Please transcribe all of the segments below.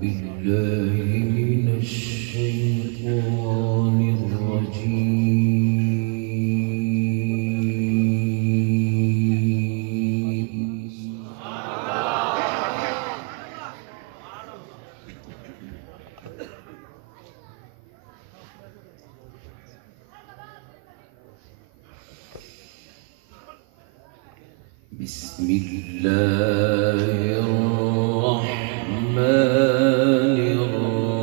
بالله من الشيطان الرجيم. بسم الله الرحمن الرحيم.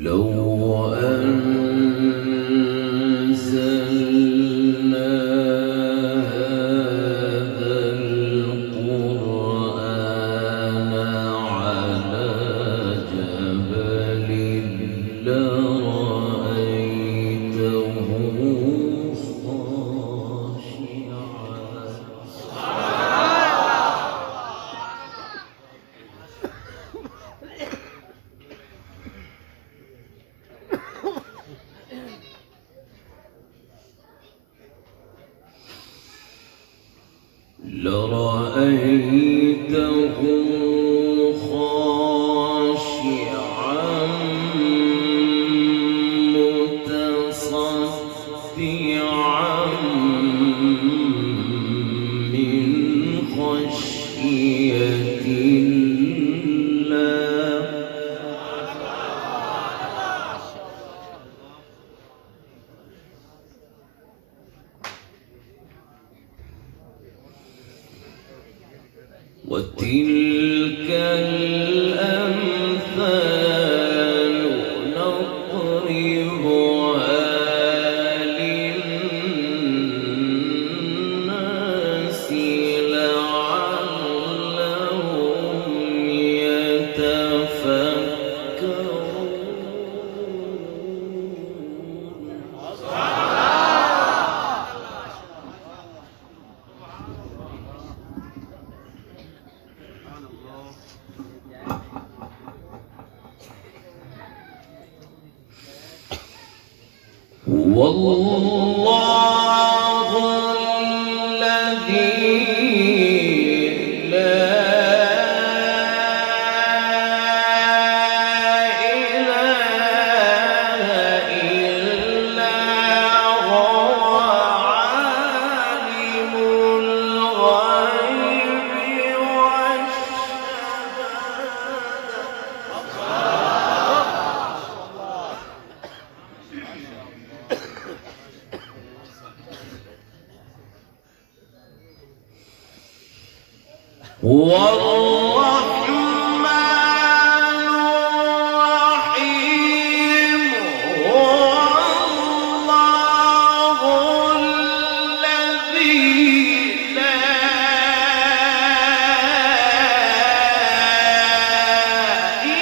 لو أنزلنا هذا القرآن على جبل لرأيته خاشعا متصدعا من خشية الله. وتلك الأمثال نضربها للناس لعلهم يتفكرون. والله الذي لا إله إلا هو عالم الغيب هو الرحمن الرحيم. هو الله الذي لا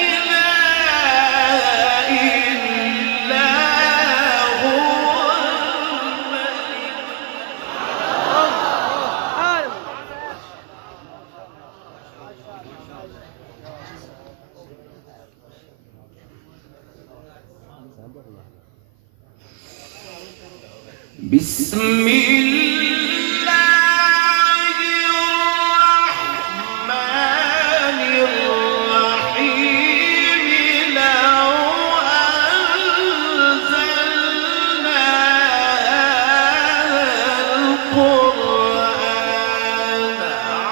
إله إلا هو الملك. بسم الله الرحمن الرحيم. لو أنزلنا القرآن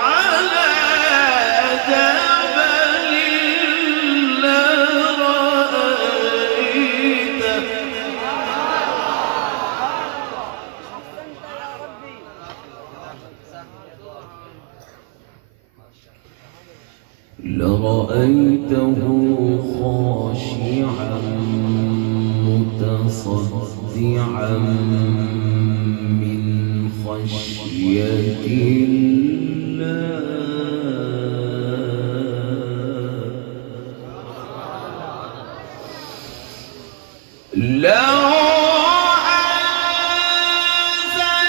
على جبل لرأيته خاشعا متصدعا من خشية الله. لو أنزلنا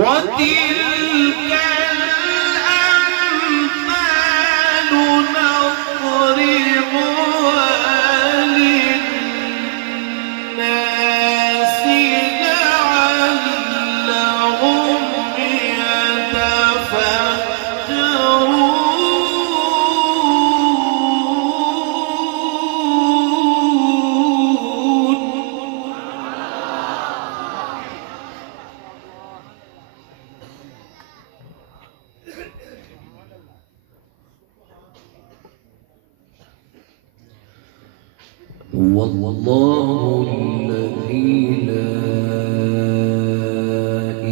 وتلك الأمثال نضربها للناس لعلهم هو الله الذي لا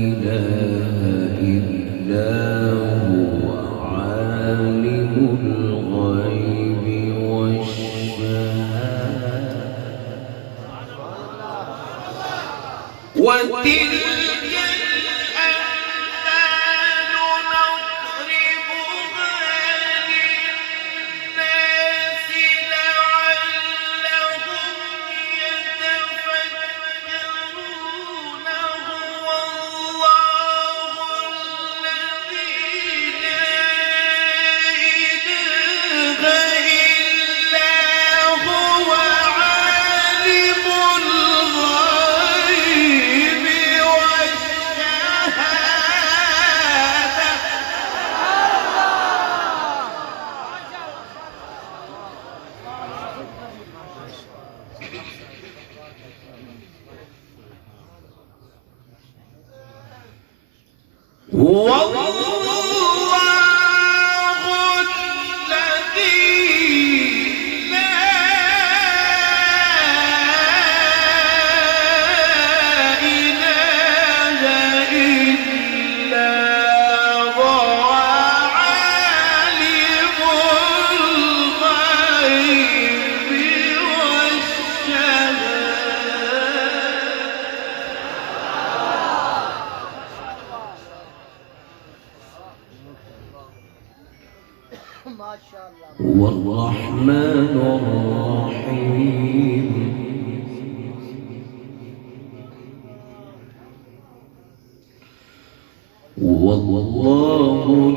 إله إلا هو عالم الغيب والشهادة وتلك الأمثال نضربها للناس لعلهم يتفكرون هو الله الذي لا إله إلا هو عالم الغيب والشهادة هو الله الذي لا إله إلا هو عالم الغيب والشهادة هو الرحمن الرحيم هو الله